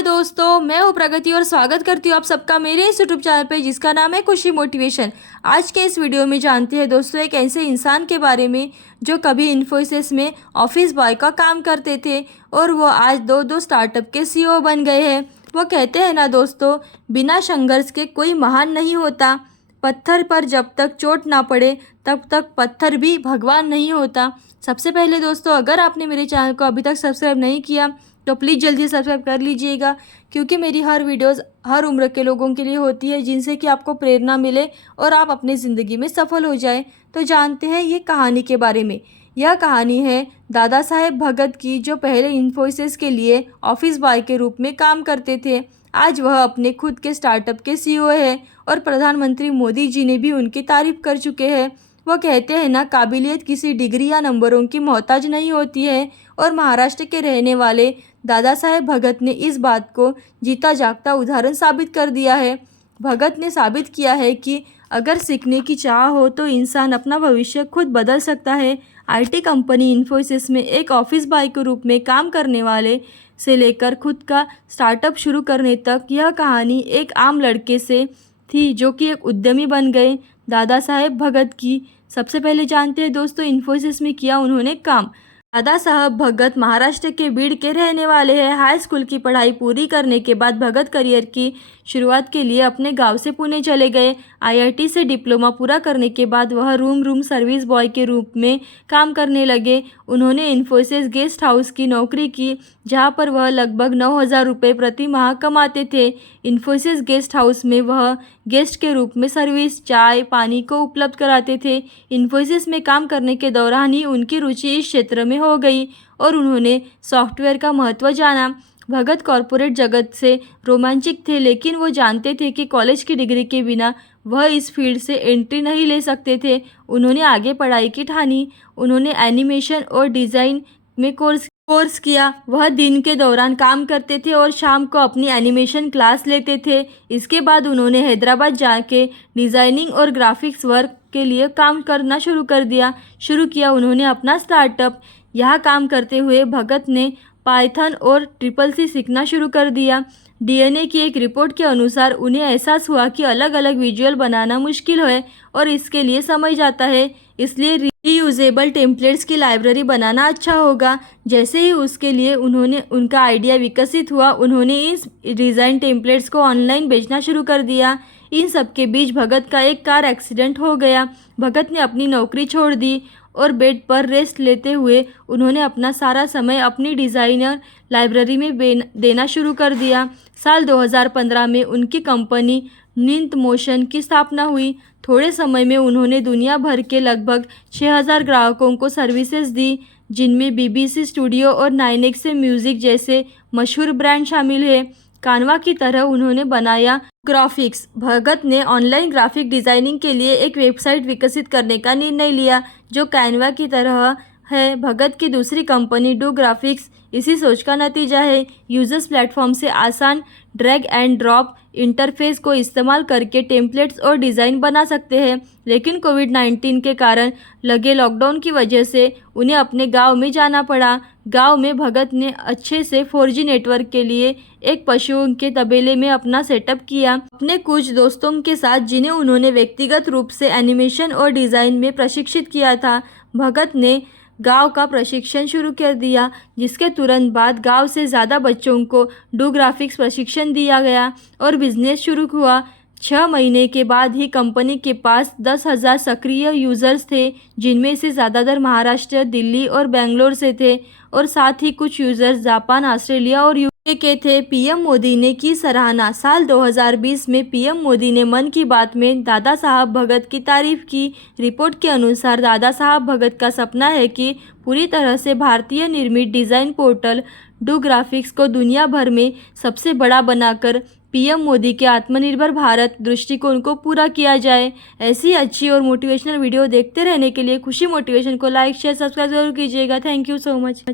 हाय दोस्तों, मैं हूँ प्रगति और स्वागत करती हूँ आप सबका मेरे इस यूट्यूब चैनल पे जिसका नाम है खुशी मोटिवेशन। आज के इस वीडियो में जानते हैं दोस्तों एक ऐसे इंसान के बारे में जो कभी इन्फोसिस में ऑफिस बॉय का काम करते थे और वो आज दो स्टार्टअप के सीईओ बन गए हैं। वो कहते हैं ना दोस्तों, बिना संघर्ष के कोई महान नहीं होता। पत्थर पर जब तक चोट ना पड़े तब तक पत्थर भी भगवान नहीं होता। सबसे पहले दोस्तों, अगर आपने मेरे चैनल को अभी तक सब्सक्राइब नहीं किया तो प्लीज़ जल्दी सब्सक्राइब कर लीजिएगा, क्योंकि मेरी हर वीडियोस हर उम्र के लोगों के लिए होती है जिनसे कि आपको प्रेरणा मिले और आप अपनी ज़िंदगी में सफल हो जाएं। तो जानते हैं ये कहानी के बारे में। यह कहानी है दादा साहेब भगत की, जो पहले इन्फोसिस के लिए ऑफिस बॉय के रूप में काम करते थे। आज वह अपने खुद के स्टार्टअप के सीईओ है और प्रधानमंत्री मोदी जी ने भी उनकी तारीफ कर चुके हैं। वो कहते हैं ना, काबिलियत किसी डिग्री या नंबरों की मोहताज नहीं होती है, और महाराष्ट्र के रहने वाले दादा साहेब भगत ने इस बात को जीता जागता उदाहरण साबित कर दिया है। भगत ने साबित किया है कि अगर सीखने की चाह हो तो इंसान अपना भविष्य खुद बदल सकता है। आईटी कंपनी इन्फोसिस में एक ऑफिस बॉय के रूप में काम करने वाले से लेकर खुद का स्टार्टअप शुरू करने तक, यह कहानी एक आम लड़के से थी जो कि एक उद्यमी बन गए। दादा साहेब भगत की सबसे पहले जानते हैं दोस्तों इन्फोसिस में किया उन्होंने काम। दादा साहब भगत महाराष्ट्र के बीड़ के रहने वाले हैं। हाई स्कूल की पढ़ाई पूरी करने के बाद भगत करियर की शुरुआत के लिए अपने गांव से पुणे चले गए। आईआईटी से डिप्लोमा पूरा करने के बाद वह रूम सर्विस बॉय के रूप में काम करने लगे। उन्होंने इन्फोसिस गेस्ट हाउस की नौकरी की, जहां पर वह लगभग 9,000 रुपये प्रति माह कमाते थे। इन्फोसिस गेस्ट हाउस में वह गेस्ट के रूप में सर्विस, चाय पानी को उपलब्ध कराते थे। इन्फोसिस में काम करने के दौरान ही उनकी रुचि इस क्षेत्र में हो गई और उन्होंने सॉफ्टवेयर का महत्व जाना। भगत कॉरपोरेट जगत से रोमांचित थे, लेकिन वो जानते थे कि कॉलेज की डिग्री के बिना वह इस फील्ड से एंट्री नहीं ले सकते थे। उन्होंने आगे पढ़ाई की ठानी। उन्होंने एनिमेशन और डिज़ाइन में कोर्स किया। वह दिन के दौरान काम करते थे और शाम को अपनी एनिमेशन क्लास लेते थे। इसके बाद उन्होंने हैदराबाद जाके डिज़ाइनिंग और ग्राफिक्स वर्क के लिए काम करना शुरू किया। उन्होंने अपना स्टार्टअप। यहाँ काम करते हुए भगत ने पाइथन और CCC सीखना शुरू कर दिया। डीएनए की एक रिपोर्ट के अनुसार उन्हें एहसास हुआ कि अलग अलग विजुअल बनाना मुश्किल है और इसके लिए समय जाता है, इसलिए रीयूजेबल टेम्पलेट्स की लाइब्रेरी बनाना अच्छा होगा। जैसे ही उसके लिए उनका आइडिया विकसित हुआ, उन्होंने इस डिज़ाइन टेम्पलेट्स को ऑनलाइन बेचना शुरू कर दिया। इन सब के बीच भगत का एक कार एक्सीडेंट हो गया। भगत ने अपनी नौकरी छोड़ दी और बेड पर रेस्ट लेते हुए उन्होंने अपना सारा समय अपनी डिज़ाइनर लाइब्रेरी में देना शुरू कर दिया। साल 2015 में उनकी कंपनी निंत मोशन की स्थापना हुई। थोड़े समय में उन्होंने दुनिया भर के लगभग 6,000 ग्राहकों को सर्विसेज दी, जिनमें BBC स्टूडियो और 9X म्यूज़िक जैसे मशहूर ब्रांड शामिल है। कानवा की तरह उन्होंने बनाया ग्राफिक्स। भगत ने ऑनलाइन ग्राफिक डिज़ाइनिंग के लिए एक वेबसाइट विकसित करने का निर्णय लिया जो कैनवा की तरह है। भगत की दूसरी कंपनी डू ग्राफिक्स इसी सोच का नतीजा है। यूजर्स प्लेटफॉर्म से आसान ड्रैग एंड ड्रॉप इंटरफेस को इस्तेमाल करके टेम्पलेट्स और डिज़ाइन बना सकते हैं, लेकिन कोविड-19 के कारण लगे लॉकडाउन की वजह से उन्हें अपने गांव में जाना पड़ा। गांव में भगत ने अच्छे से 4G नेटवर्क के लिए एक पशुओं के तबेले में अपना सेटअप किया, अपने कुछ दोस्तों के साथ जिन्हें उन्होंने व्यक्तिगत रूप से एनिमेशन और डिज़ाइन में प्रशिक्षित किया था। भगत ने गांव का प्रशिक्षण शुरू कर दिया, जिसके तुरंत बाद गांव से ज़्यादा बच्चों को डू ग्राफिक्स प्रशिक्षण दिया गया और बिजनेस शुरू हुआ। 6 महीने के बाद ही कंपनी के पास 10,000 सक्रिय यूज़र्स थे, जिनमें से ज़्यादातर महाराष्ट्र, दिल्ली और बेंगलोर से थे, और साथ ही कुछ यूज़र्स जापान, ऑस्ट्रेलिया और यूके के थे। पीएम मोदी ने की सराहना। साल 2020 में पीएम मोदी ने मन की बात में दादा साहब भगत की तारीफ की। रिपोर्ट के अनुसार दादा साहब भगत का सपना है कि पूरी तरह से भारतीय निर्मित डिज़ाइन पोर्टल डू ग्राफिक्स को दुनिया भर में सबसे बड़ा बनाकर पीएम मोदी के आत्मनिर्भर भारत दृष्टिकोण को पूरा किया जाए। ऐसी अच्छी और मोटिवेशनल वीडियो देखते रहने के लिए खुशी मोटिवेशन को लाइक शेयर सब्सक्राइब जरूर कीजिएगा। Thank you so much.